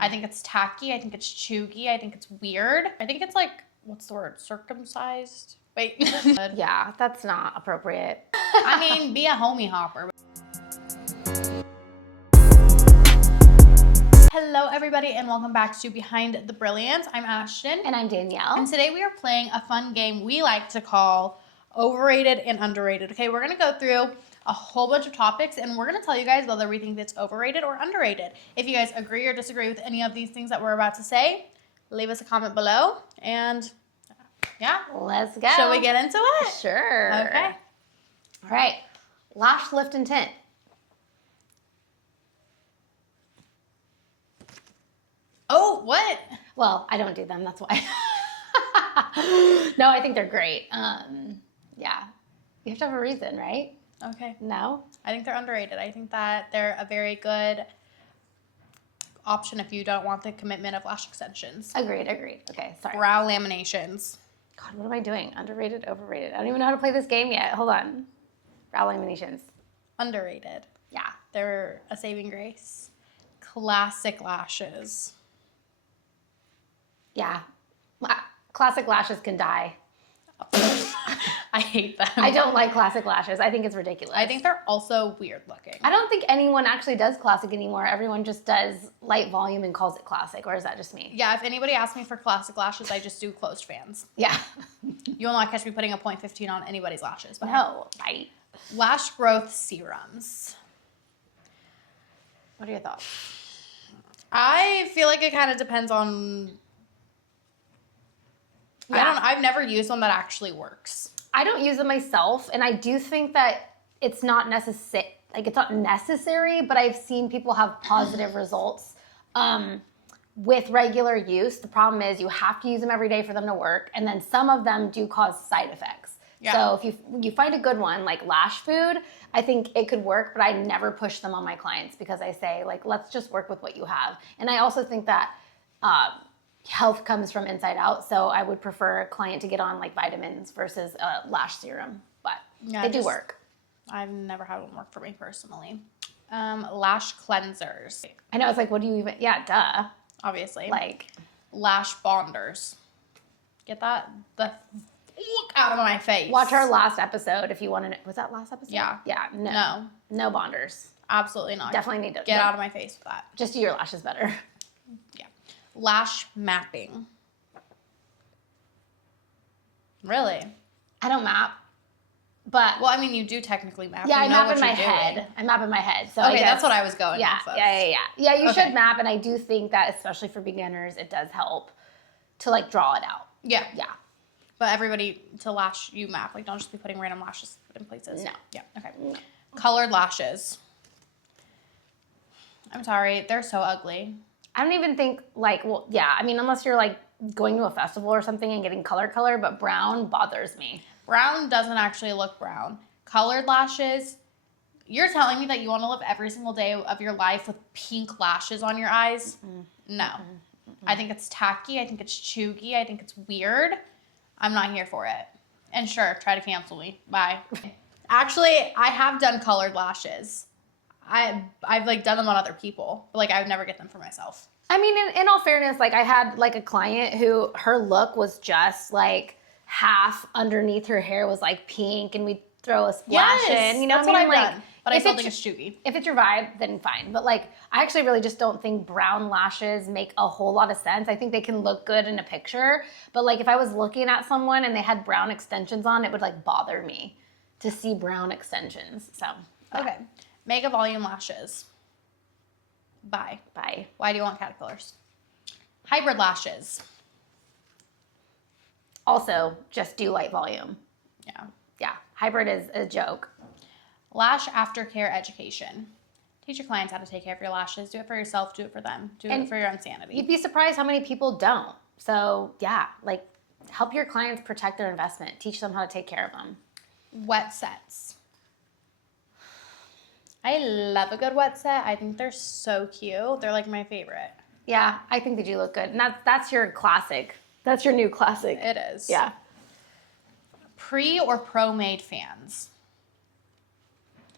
I think it's tacky. I think it's chuggy. I think it's weird. I think it's like, what's the word? Circumcised? Wait. Yeah, that's not appropriate. I mean, be a homie hopper. Hello everybody and welcome back to Behind the Brilliance. I'm Ashtyn. And I'm Danielle. And today we are playing a fun game we like to call Overrated and Underrated. Okay, we're going to go through a whole bunch of topics and we're going to tell you guys whether we think it's overrated or underrated. If you guys agree or disagree with any of these things that we're about to say, leave us a comment below and yeah. Let's go. Shall we get into it? Sure. Okay. All right. Lash lift and tint. Oh, what? Well, I don't do them. That's why. No, I think they're great. Yeah. You have to have a reason, right? Okay. No? I think they're underrated. I think that they're a very good option if you don't want the commitment of lash extensions. Agreed. Okay, sorry. Brow laminations. God, what am I doing? Underrated, overrated. I don't even know how to play this game yet. Hold on. Brow laminations. Underrated. Yeah. They're a saving grace. Classic lashes. Yeah. Classic lashes can die. I hate them. I don't like classic lashes. I think it's ridiculous. I think they're also weird looking. I don't think anyone actually does classic anymore. Everyone just does light volume and calls it classic, or is that just me? Yeah, if anybody asks me for classic lashes, I just do closed fans. Yeah. You will not catch me putting a 0.15 on anybody's lashes. But No, right. Lash growth serums. What are your thoughts? I feel like it kind of depends on... Yeah. I've never used one that actually works. I don't use them myself, and I do think that it's not necessary. Like, it's not necessary, but I've seen people have positive results with regular use. The problem is you have to use them every day for them to work, and then some of them do cause side effects. Yeah. So if you find a good one, like Lash Food, I think it could work, but I never push them on my clients because I say, like, let's just work with what you have. And I also think that health comes from inside out, so I would prefer a client to get on like vitamins versus a lash serum, but yeah, they do work. I've never had one work for me personally. Lash cleansers. I know, it's like, what do you even, yeah, duh. Obviously. Like. Lash bonders. Get that the fuck out of my face. Watch our last episode if you want to know. Was that last episode? Yeah. Yeah, no bonders. Absolutely not. Definitely need to. Get out of my face with that. Just do your lashes better. Yeah. Lash mapping. Really? I don't map, but well, I mean, you do technically map. Yeah, I map in my head. I map in my head. So okay, that's what I was going off of. Yeah. You should map, and I do think that, especially for beginners, it does help to like draw it out. Yeah. Yeah. But everybody to lash, you map. Like, don't just be putting random lashes in places. No. Yeah. Okay. No. Colored lashes. I'm sorry, they're so ugly. I don't even think, like, well, yeah, I mean, unless you're, like, going to a festival or something and getting color, but brown bothers me. Brown doesn't actually look brown. Colored lashes, you're telling me that you want to live every single day of your life with pink lashes on your eyes? No. I think it's tacky. I think it's chuggy. I think it's weird. I'm not here for it. And sure, try to cancel me. Bye. Actually, I have done colored lashes. I've like done them on other people, but like I would never get them for myself. I mean, in all fairness, like I had like a client who her look was just like half underneath her hair was like pink, and we'd throw a splash in. You know, that's what I've like, done. But I still think it's chuggy. If it's your vibe, then fine. But like, I actually really just don't think brown lashes make a whole lot of sense. I think they can look good in a picture, but like if I was looking at someone and they had brown extensions on, it would like bother me to see brown extensions. So yeah. Okay. Mega volume lashes. Bye. Why do you want caterpillars? Hybrid lashes. Also, just do light volume. Yeah. Yeah. Hybrid is a joke. Lash aftercare education. Teach your clients how to take care of your lashes. Do it for yourself. Do it for them. Do it for your own sanity. You'd be surprised how many people don't. So yeah, like help your clients protect their investment. Teach them how to take care of them. Wet sets. I love a good wet set. I think they're so cute. They're like my favorite. Yeah, I think they do look good. And that's your classic. That's your new classic. It is. Yeah. Pre or pro-made fans?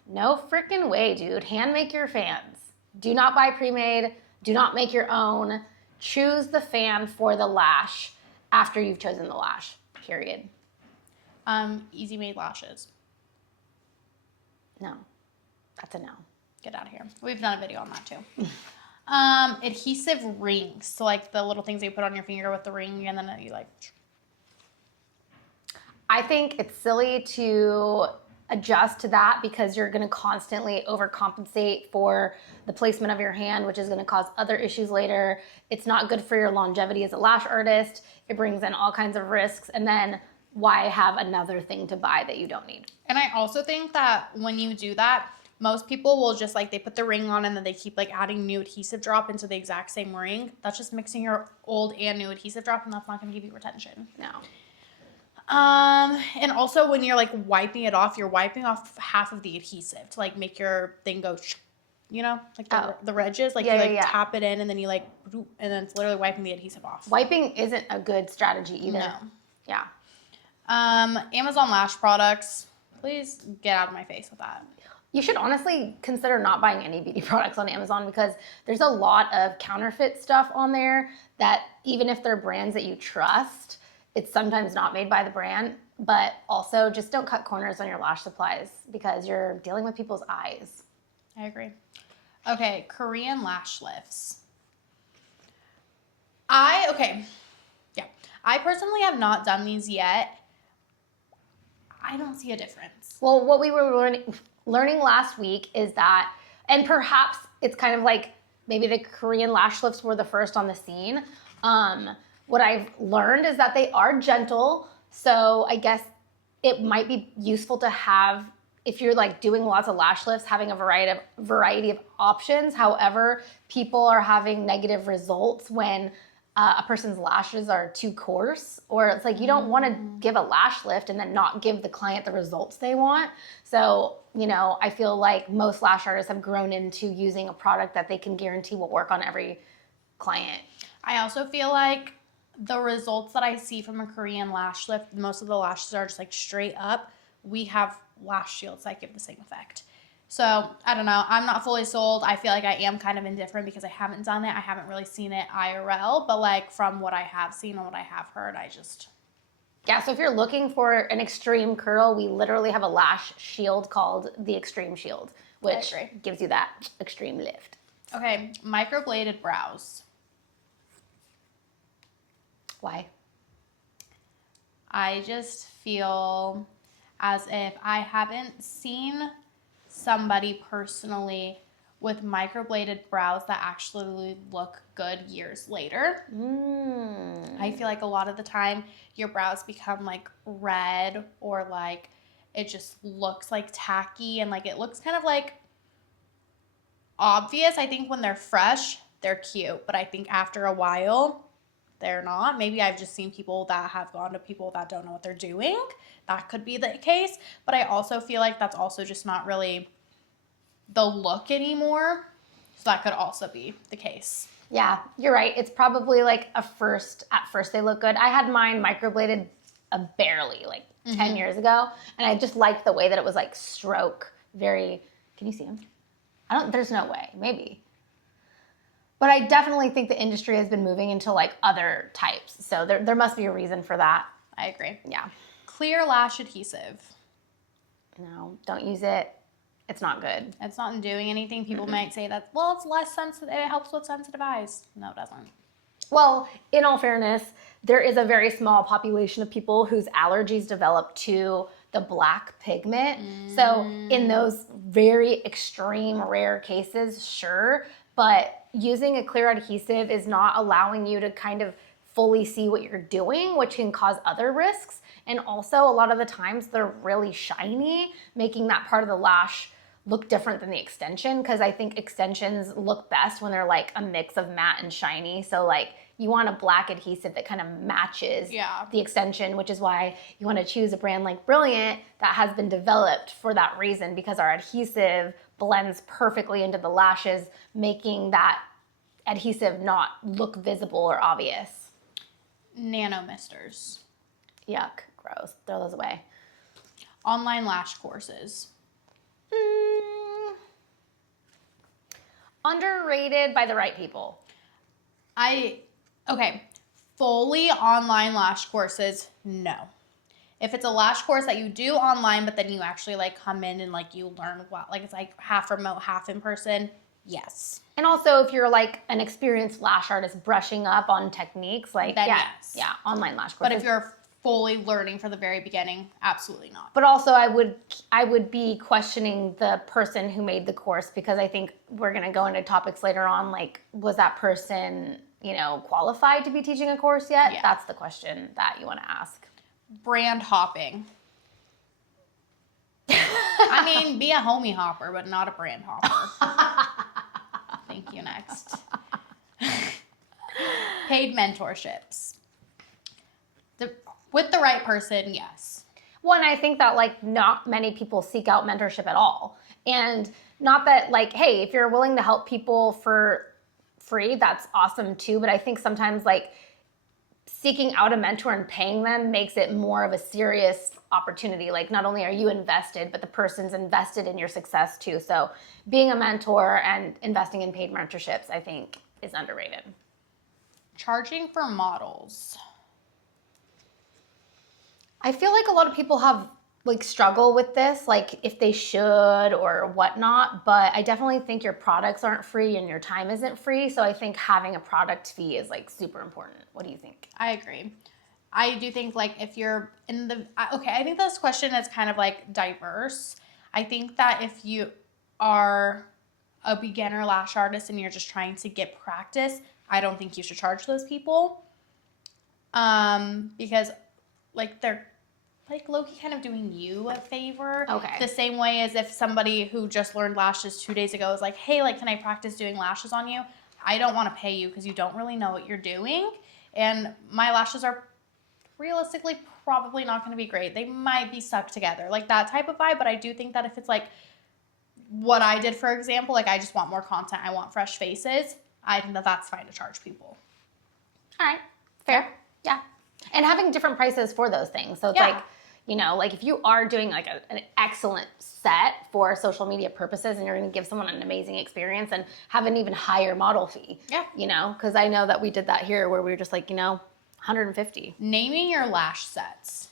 No freaking way, dude. Hand make your fans. Do not buy pre-made. Do not make your own. Choose the fan for the lash after you've chosen the lash, period. Easy made lashes. No, that's a no. Get out of here. We've done a video on that too. Adhesive rings. So like the little things that you put on your finger with the ring and then you like. I think it's silly to adjust to that because you're going to constantly overcompensate for the placement of your hand, which is going to cause other issues later. It's not good for your longevity as a lash artist. It brings in all kinds of risks. And then why have another thing to buy that you don't need? And I also think that when you do that, most people will just like, they put the ring on and then they keep like adding new adhesive drop into the exact same ring. That's just mixing your old and new adhesive drop, and that's not going to give you retention. No. And also when you're like wiping it off, you're wiping off half of the adhesive to like make your thing go, you know, like the ridges, like tap it in and then you like, and then it's literally wiping the adhesive off. Wiping isn't a good strategy either. No. Yeah. Amazon Lash products, please get out of my face with that. You should honestly consider not buying any beauty products on Amazon because there's a lot of counterfeit stuff on there that even if they're brands that you trust, it's sometimes not made by the brand. But also just don't cut corners on your lash supplies because you're dealing with people's eyes. I agree. Okay, Korean lash lifts. I personally have not done these yet. I don't see a difference. Well, what we were learning last week is that, and perhaps it's kind of like maybe the Korean lash lifts were the first on the scene. What I've learned is that they are gentle. So I guess it might be useful to have, if you're like doing lots of lash lifts, having a variety of options. However, people are having negative results when a person's lashes are too coarse, or it's like you don't want to give a lash lift and then not give the client the results they want. So, you know, I feel like most lash artists have grown into using a product that they can guarantee will work on every client. I also feel like the results that I see from a Korean lash lift, most of the lashes are just like straight up. We have lash shields that give the same effect. So I don't know. I'm not fully sold. I feel like I am kind of indifferent because I haven't done it. I haven't really seen it IRL, but like from what I have seen and what I have heard, Yeah, so if you're looking for an extreme curl, we literally have a lash shield called the Extreme Shield, which gives you that extreme lift. Okay, microbladed brows. Why? I just feel as if I haven't seen somebody personally with microbladed brows that actually look good years later. I feel like a lot of the time your brows become like red or like it just looks like tacky and like it looks kind of like obvious. I think when they're fresh, they're cute, but I think after a while, they're not. Maybe I've just seen people that have gone to people that don't know what they're doing. That could be the case, but I also feel like that's also just not really the look anymore. So that could also be the case. Yeah, you're right. It's probably like at first they look good. I had mine microbladed barely like 10 years ago, and I just liked the way that it was like stroke. Very, can you see them? There's no way, maybe. But I definitely think the industry has been moving into like other types. So there must be a reason for that. I agree. Yeah. Clear lash adhesive. No, don't use it. It's not good. It's not doing anything. People might say that, well, it's less sensitive. It helps with sensitive eyes. No, it doesn't. Well, in all fairness, there is a very small population of people whose allergies develop to the black pigment. So in those very extreme rare cases, sure, but using a clear adhesive is not allowing you to kind of fully see what you're doing, which can cause other risks. And also a lot of the times they're really shiny, making that part of the lash look different than the extension, because I think extensions look best when they're like a mix of matte and shiny. So like you want a black adhesive that kind of matches the extension, which is why you want to choose a brand like Brilliant that has been developed for that reason, because our adhesive blends perfectly into the lashes, making that adhesive not look visible or obvious. Nano misters. Yuck, gross. Throw those away. Online lash courses. Underrated by the right people. Okay, fully online lash courses, no. If it's a lash course that you do online, but then you actually like come in and like you learn like it's like half remote, half in person, yes. And also if you're like an experienced lash artist brushing up on techniques, like then yeah, yes. yeah, online lash courses. But if you're fully learning for the very beginning, absolutely not. But also I would be questioning the person who made the course, because I think we're going to go into topics later on, like, was that person, you know, qualified to be teaching a course yet? Yeah. That's the question that you want to ask. Brand hopping. I mean, be a homie hopper, but not a brand hopper. Thank you. Next. Paid mentorships. With the right person, yes. Well, and I think that like not many people seek out mentorship at all. And not that like, hey, if you're willing to help people for free, that's awesome too. But I think sometimes like seeking out a mentor and paying them makes it more of a serious opportunity. Like not only are you invested, but the person's invested in your success too. So being a mentor and investing in paid mentorships, I think, is underrated. Charging for models. I feel like a lot of people have like struggle with this, like if they should or whatnot, but I definitely think your products aren't free and your time isn't free. So I think having a product fee is like super important. What do you think? I agree. I do think like if you're in the, okay, I think this question is kind of like diverse. I think that if you are a beginner lash artist and you're just trying to get practice, I don't think you should charge those people. Because like they're like low-key kind of doing you a favor. Okay. The same way as if somebody who just learned lashes 2 days ago is like, hey, like, can I practice doing lashes on you? I don't want to pay you because you don't really know what you're doing. And my lashes are realistically probably not going to be great. They might be stuck together, like that type of vibe. But I do think that if it's like what I did, for example, like I just want more content, I want fresh faces, I think that that's fine to charge people. All right. Fair. Yeah. And having different prices for those things. So it's Yeah. like, you know, like if you are doing like an excellent set for social media purposes and you're going to give someone an amazing experience, and have an even higher model fee. Yeah. You know, because I know that we did that here where we were just like, you know, 150. Naming your lash sets.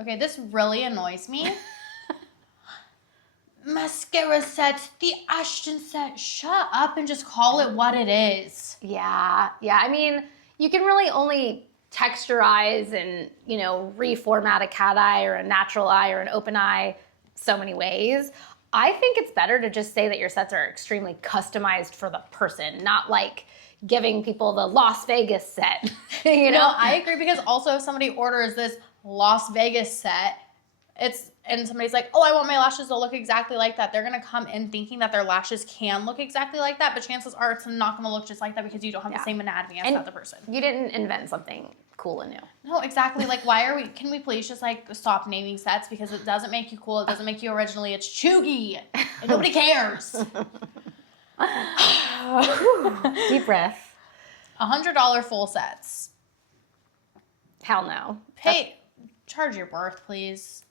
Okay, this really annoys me. Mascara sets, the Ashtyn set. Shut up and just call it what it is. Yeah. Yeah. I mean, you can really only texturize and, you know, reformat a cat eye or a natural eye or an open eye so many ways. I think it's better to just say that your sets are extremely customized for the person, not like giving people the Las Vegas set. You know? No, I agree, because also if somebody orders this Las Vegas set, and somebody's like, oh, I want my lashes to look exactly like that. They're going to come in thinking that their lashes can look exactly like that, but chances are it's not going to look just like that because you don't have the same anatomy as the other person. You didn't invent something cool and new. No, exactly. Like, can we please just like stop naming sets, because it doesn't make you cool. It doesn't make you originally. It's chuggy and nobody cares. Deep breath. $100 full sets. Hell no. Charge your worth, please.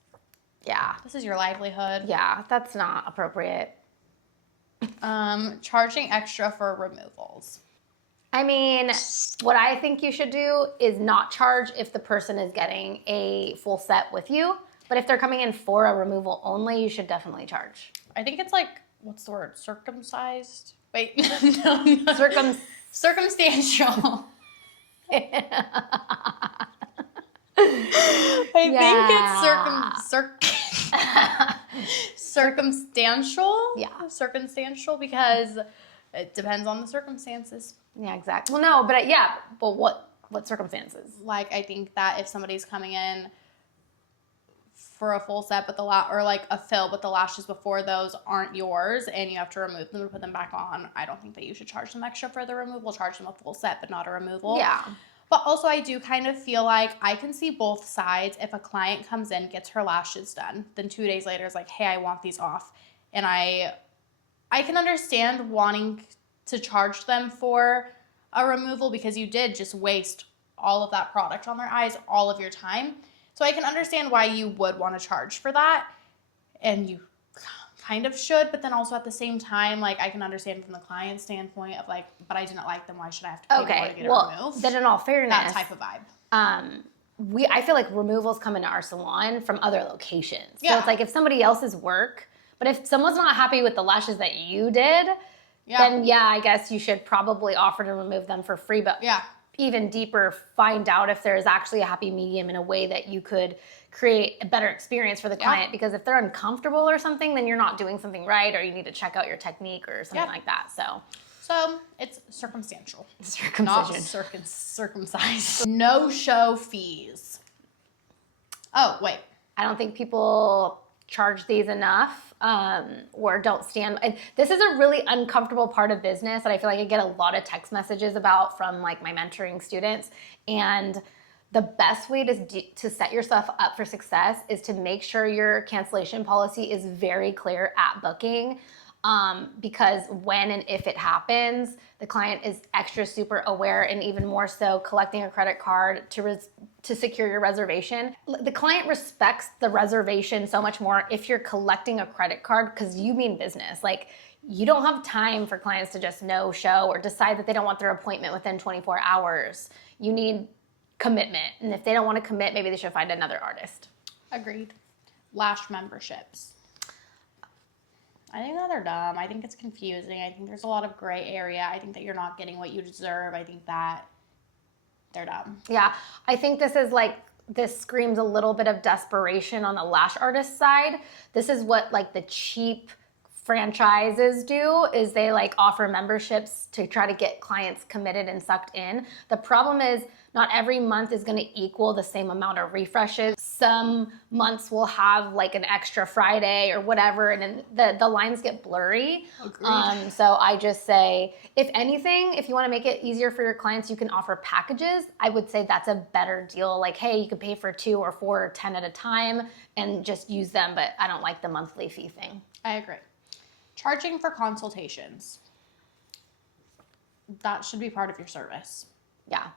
Yeah. This is your livelihood. Yeah, that's not appropriate. Charging extra for removals. I mean, what I think you should do is not charge if the person is getting a full set with you. But if they're coming in for a removal only, you should definitely charge. I think it's like, what's the word? Circumcised? Wait, no. Circumstantial. I think it's circumstantial. Yeah. Circumstantial, because it depends on the circumstances. Yeah, exactly. Well, no, but yeah, but what circumstances? Like, I think that if somebody's coming in for a full set, but or like a fill, but the lashes before those aren't yours, and you have to remove them to put them back on, I don't think that you should charge them extra for the removal. Charge them a full set, but not a removal. Yeah. But also, I do kind of feel like I can see both sides. If a client comes in, gets her lashes done, then 2 days later is like, hey, I want these off. And I can understand wanting to charge them for a removal, because you did just waste all of that product on their eyes, all of your time. So I can understand why you would want to charge for that. And you kind of should, but then also at the same time, like I can understand from the client standpoint of like, but I didn't like them. Why should I have to pay more to get it removed? Then in all fairness, that type of vibe. I feel like removals come into our salon from other locations. Yeah. So it's like if somebody else's work, but if someone's not happy with the lashes that you did, then I guess you should probably offer to remove them for free. But even deeper, find out if there is actually a happy medium in a way that you could create a better experience for the client. Because if they're uncomfortable or something, then you're not doing something right, or you need to check out your technique or something like that. So it's circumstantial. Circumcision. Not circumcised. No-show fees. Oh, wait. I don't think people charge these enough. Or don't stand. This is a really uncomfortable part of business that I feel like I get a lot of text messages about from like my mentoring students. And the best way to set yourself up for success is to make sure your cancellation policy is very clear at booking. Because when and if it happens, the client is extra super aware, and even more so collecting a credit card to secure your reservation. The client respects the reservation so much more if you're collecting a credit card, because you mean business. Like, you don't have time for clients to just no show or decide that they don't want their appointment within 24 hours. You need commitment. And if they don't want to commit, maybe they should find another artist. Agreed. Lash memberships. I think that they're dumb. I think it's confusing. I think there's a lot of gray area. I think that you're not getting what you deserve. I think that they're dumb. Yeah, I think this screams a little bit of desperation on the lash artist side. This is what like the cheap franchises do, is they like offer memberships to try to get clients committed and sucked in. The problem is not every month is going to equal the same amount of refreshes. Some months will have like an extra Friday or whatever, and then the lines get blurry. So I just say, if anything, if you want to make it easier for your clients, you can offer packages. I would say that's a better deal. Like, hey, you could pay for 2 or 4 or 10 at a time and just use them, but I don't like the monthly fee thing. I agree. Charging for consultations. That should be part of your service. Yeah.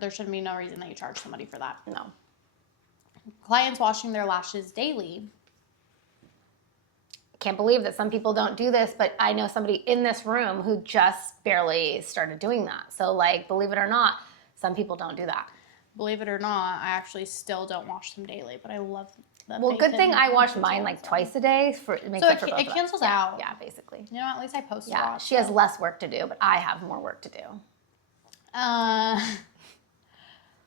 There should be no reason that you charge somebody for that. No. Clients washing their lashes daily. I can't believe that some people don't do this, but I know somebody in this room who just barely started doing that. So, like, believe it or not, some people don't do that. Believe it or not, I actually still don't wash them daily, but I love them. Well, good thing I wash mine like twice a day. It makes up for both it cancels out. Yeah, basically. You know, at least I post. Yeah, she has less work to do, but I have more work to do.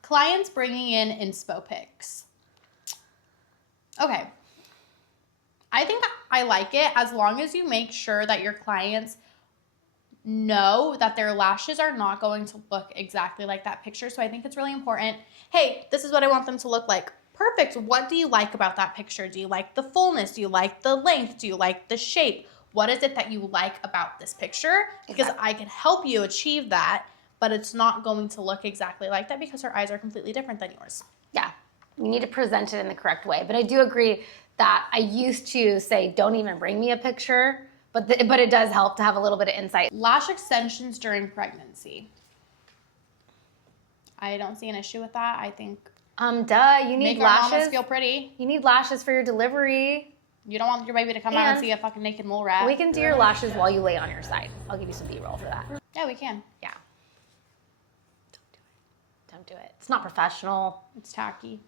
Clients bringing in inspo pics. Okay. I think I like it as long as you make sure that your clients know that their lashes are not going to look exactly like that picture. So I think it's really important. Hey, this is what I want them to look like. Perfect. What do you like about that picture? Do you like the fullness? Do you like the length? Do you like the shape? What is it that you like about this picture? Because I can help you achieve that, but it's not going to look exactly like that because her eyes are completely different than yours. Yeah, you need to present it in the correct way. But I do agree that I used to say, don't even bring me a picture, but it does help to have a little bit of insight. Lash extensions during pregnancy. I don't see an issue with that. I think you need make lashes. Our mamas feel pretty. You need lashes for your delivery. You don't want your baby to come out and see a fucking naked mole rat. We can do your lashes while you lay on your side. I'll give you some B-roll for that. Yeah, we can. Yeah. Don't do it. It's not professional. It's tacky.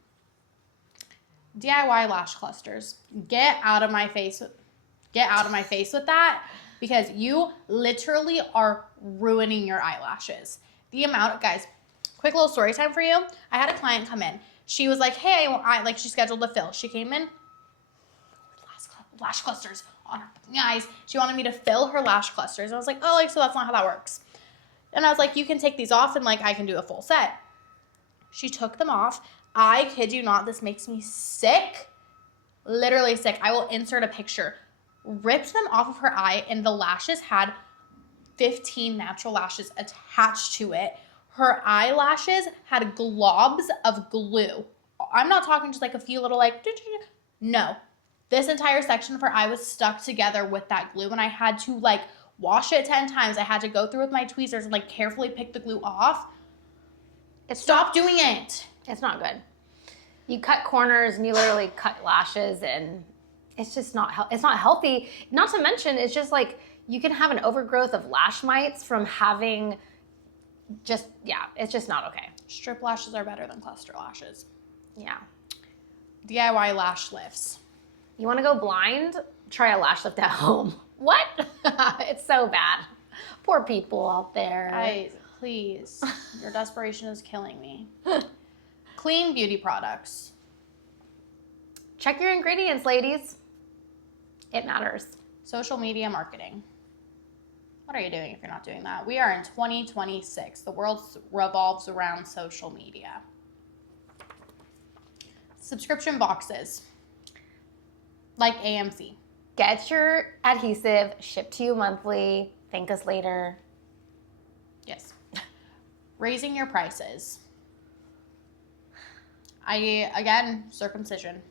DIY lash clusters. Get out of my face with that, because you literally are ruining your eyelashes. The amount of, guys, quick little story time for you. I had a client come in. She was like, hey, she scheduled a fill. She came in, lash clusters on her eyes. She wanted me to fill her lash clusters. I was like, oh, so that's not how that works. And I was like, you can take these off and I can do a full set. She took them off. I kid you not, this makes me sick. Literally sick. I will insert a picture. Ripped them off of her eye, and the lashes had 15 natural lashes attached to it. Her eyelashes had globs of glue. I'm not talking just a few little no. This entire section of her eye was stuck together with that glue, and I had to wash it 10 times. I had to go through with my tweezers and carefully pick the glue off. Stop doing it. It's not good. You cut corners and you literally cut lashes, and it's just not it's not healthy. Not to mention, it's just like you can have an overgrowth of lash mites from having it's just not okay. Strip lashes are better than cluster lashes. Yeah. DIY lash lifts. You want to go blind? Try a lash lift at home. What? It's so bad. Poor people out there. Guys, please. Your desperation is killing me. Clean beauty products. Check your ingredients, ladies. It matters. Social media marketing. What are you doing if you're not doing that? We are in 2026. The world revolves around social media. Subscription boxes. Like AMC. Get your adhesive shipped to you monthly. Thank us later. Yes. Raising your prices. Again, circumcision.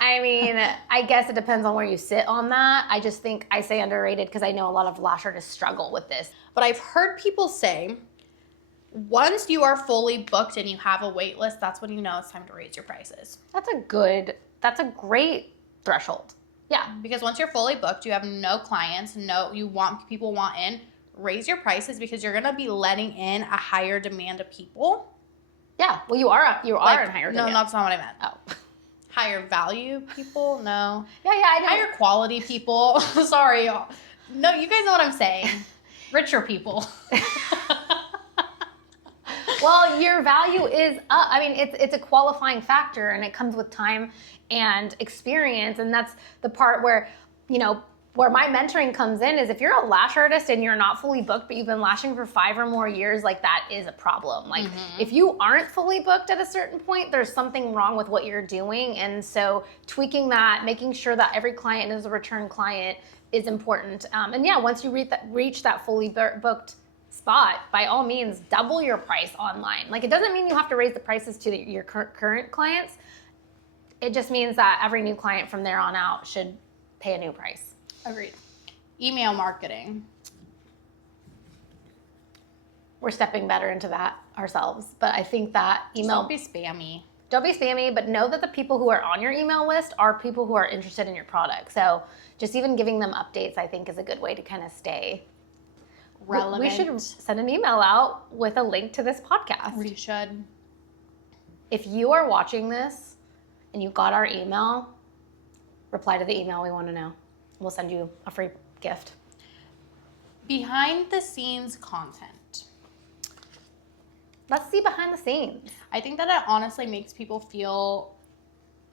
I mean, I guess it depends on where you sit on that. I just think I say underrated because I know a lot of lash artists struggle with this. But I've heard people say, once you are fully booked and you have a wait list, that's when you know it's time to raise your prices. That's a great threshold. Yeah. Because once you're fully booked, you have no clients, people want in, raise your prices because you're gonna be letting in a higher demand of people. Yeah. Well, you are in higher demand. No, that's not what I meant. Oh. Higher value people? No. Yeah, I know. Higher quality people. Sorry. No, you guys know what I'm saying. Richer people. Well, your value is up. I mean, it's a qualifying factor, and it comes with time and experience. And that's the part where, where my mentoring comes in is if you're a lash artist and you're not fully booked, but you've been lashing for 5 or more years, like that is a problem. Like if you aren't fully booked at a certain point, there's something wrong with what you're doing. And so tweaking that, making sure that every client is a return client is important. And yeah, once you reach that fully booked spot, by all means, double your price online. Like it doesn't mean you have to raise the prices to your current clients. It just means that every new client from there on out should pay a new price. Agreed. Email marketing. We're stepping better into that ourselves, but I think that email... Don't be spammy. Don't be spammy, but know that the people who are on your email list are people who are interested in your product. So just even giving them updates, I think, is a good way to kind of stay relevant. We should send an email out with a link to this podcast. We should. If you are watching this and you got our email, reply to the email. We want to know. We'll send you a free gift. Behind the scenes content. Let's see behind the scenes. I think that it honestly makes people feel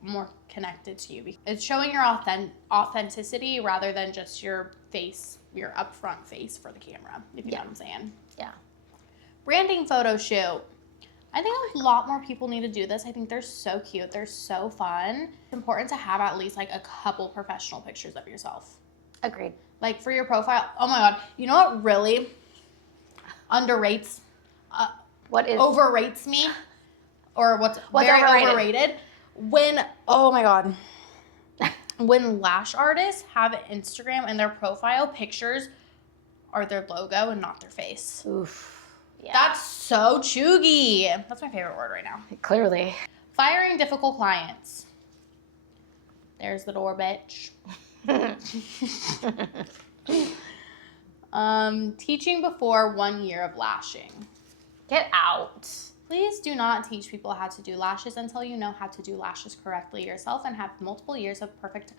more connected to you. It's showing your authenticity rather than just your face, your upfront face for the camera, if you know what I'm saying. Yeah. Branding photo shoot. I think a lot more people need to do this. I think they're so cute. They're so fun. It's important to have at least like a couple professional pictures of yourself. Agreed. Like for your profile. Oh my God. You know what really underrates? Overrates me? Or what's very overrated? Oh my God. When lash artists have Instagram and their profile pictures are their logo and not their face. Oof. Yeah. That's so chuggy. That's my favorite word right now. Clearly. Firing difficult clients. There's the door, bitch. Teaching before 1 year of lashing. Get out. Please do not teach people how to do lashes until you know how to do lashes correctly yourself and have multiple years of perfect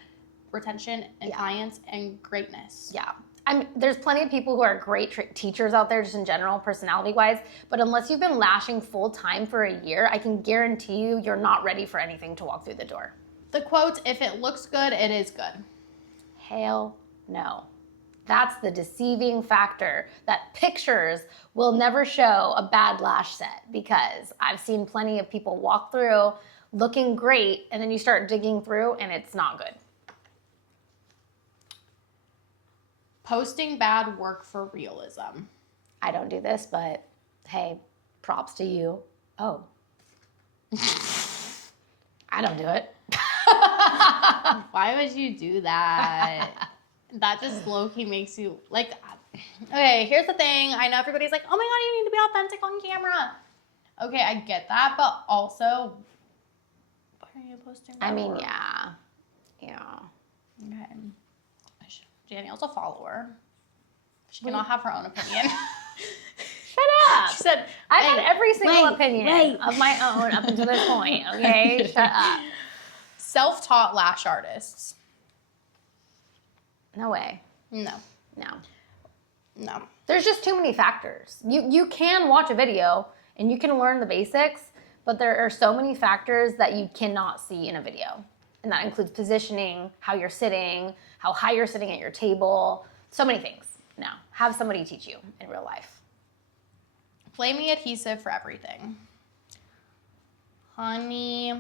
retention and clients and greatness. Yeah. There's plenty of people who are great teachers out there just in general, personality-wise, but unless you've been lashing full-time for a year, I can guarantee you're not ready for anything to walk through the door. The quote, if it looks good, it is good. Hell no. That's the deceiving factor, that pictures will never show a bad lash set, because I've seen plenty of people walk through looking great, and then you start digging through and it's not good. Posting bad work for realism. I don't do this, but hey, props to you. Oh. I don't do it. Why would you do that? That just low-key makes you, like, okay, here's the thing. I know everybody's like, oh my God, you need to be authentic on camera. Okay, I get that, but also, why are you posting that work? Yeah. Okay. Danielle's a follower. She cannot have her own opinion. Shut up. She said, I've had every single opinion of my own up until this point, okay? Shut up. Self-taught lash artists. No way. No. No. There's just too many factors. You can watch a video and you can learn the basics, but there are so many factors that you cannot see in a video. And that includes positioning, how you're sitting, how high you're sitting at your table, so many things. No, have somebody teach you in real life. Flaming adhesive for everything. Honey.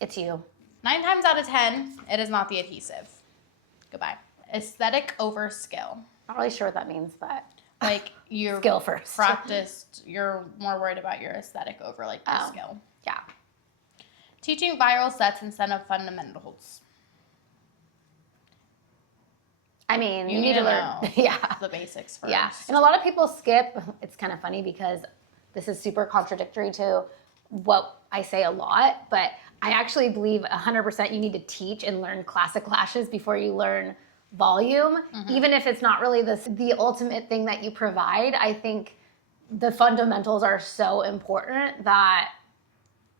It's you. 9 times out of 10, it is not the adhesive. Goodbye. Aesthetic over skill. Not really sure what that means, but like you're skill first. Practiced, you're more worried about your aesthetic over like your skill. Yeah. Teaching viral sets instead of fundamentals. I mean, you need to learn yeah. the basics first. Yeah. And a lot of people skip. It's kind of funny because this is super contradictory to what I say a lot, but I actually believe 100% you need to teach and learn classic lashes before you learn volume. Even if it's not really the ultimate thing that you provide. I think the fundamentals are so important that,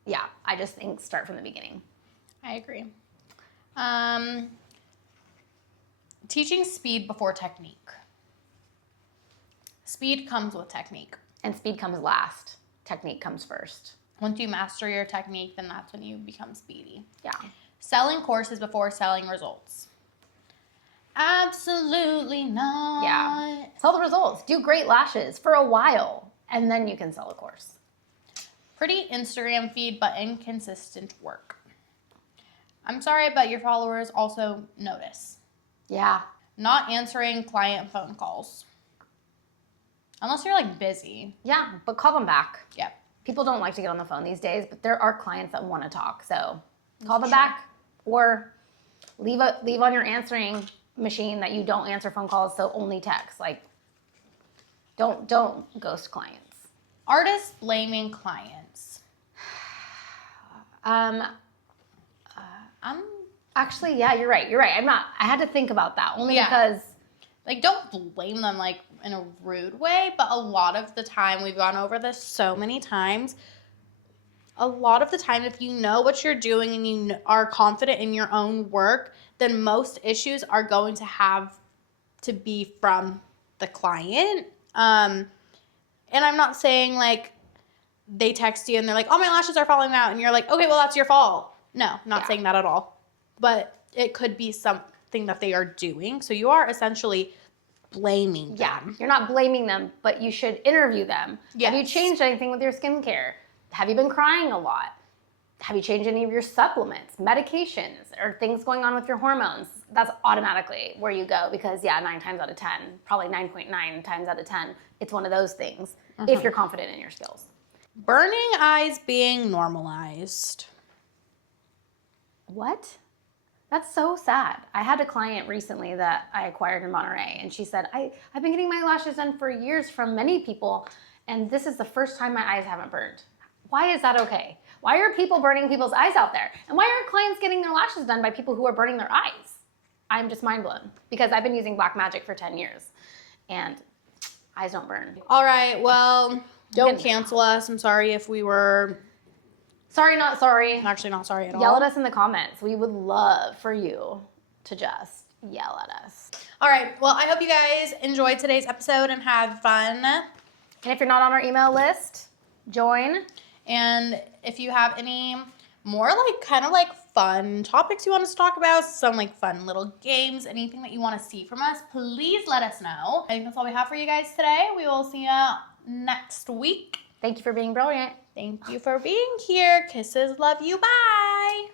yeah, I just think start from the beginning. I agree. Teaching speed before technique. Speed comes with technique. And speed comes last. Technique comes first. Once you master your technique, then that's when you become speedy. Yeah. Selling courses before selling results. Absolutely not. Yeah. Sell the results. Do great lashes for a while, and then you can sell a course. Pretty Instagram feed, but inconsistent work. I'm sorry, but your followers also notice. Yeah. Not answering client phone calls. Unless you're like busy. Yeah, but call them back. Yep. People don't like to get on the phone these days, but there are clients that want to talk. So call them back or leave on your answering machine that you don't answer phone calls, so only text. Like, don't ghost clients. Artists blaming clients. Actually, yeah, you're right. I had to think about that only because like, don't blame them like in a rude way, but a lot of the time, we've gone over this so many times. A lot of the time, if you know what you're doing and you are confident in your own work, then most issues are going to have to be from the client. And I'm not saying like they text you and they're like, oh, my lashes are falling out. And you're like, okay, well, that's your fault. No, not saying that at all. But it could be something that they are doing. So you are essentially blaming them. Yeah, you're not blaming them, but you should interview them. Yes. Have you changed anything with your skincare? Have you been crying a lot? Have you changed any of your supplements, medications, or things going on with your hormones? That's automatically where you go because, 9 times out of 10, probably 9.9 times out of 10, it's one of those things if you're confident in your skills. Burning eyes being normalized. What? That's so sad. I had a client recently that I acquired in Monterey, and she said, I've been getting my lashes done for years from many people, and this is the first time my eyes haven't burned. Why is that okay? Why are people burning people's eyes out there? And why are clients getting their lashes done by people who are burning their eyes? I'm just mind blown because I've been using Black Magic for 10 years, and eyes don't burn. All right, well, don't cancel us. I'm sorry if we were... Sorry, not sorry. I'm actually not sorry at all. Yell at us in the comments. We would love for you to just yell at us. All right. Well, I hope you guys enjoyed today's episode and had fun. And if you're not on our email list, join. And if you have any more like kind of like fun topics you want us to talk about, some like fun little games, anything that you want to see from us, please let us know. I think that's all we have for you guys today. We will see you next week. Thank you for being brilliant. Thank you for being here. Kisses. Love you. Bye.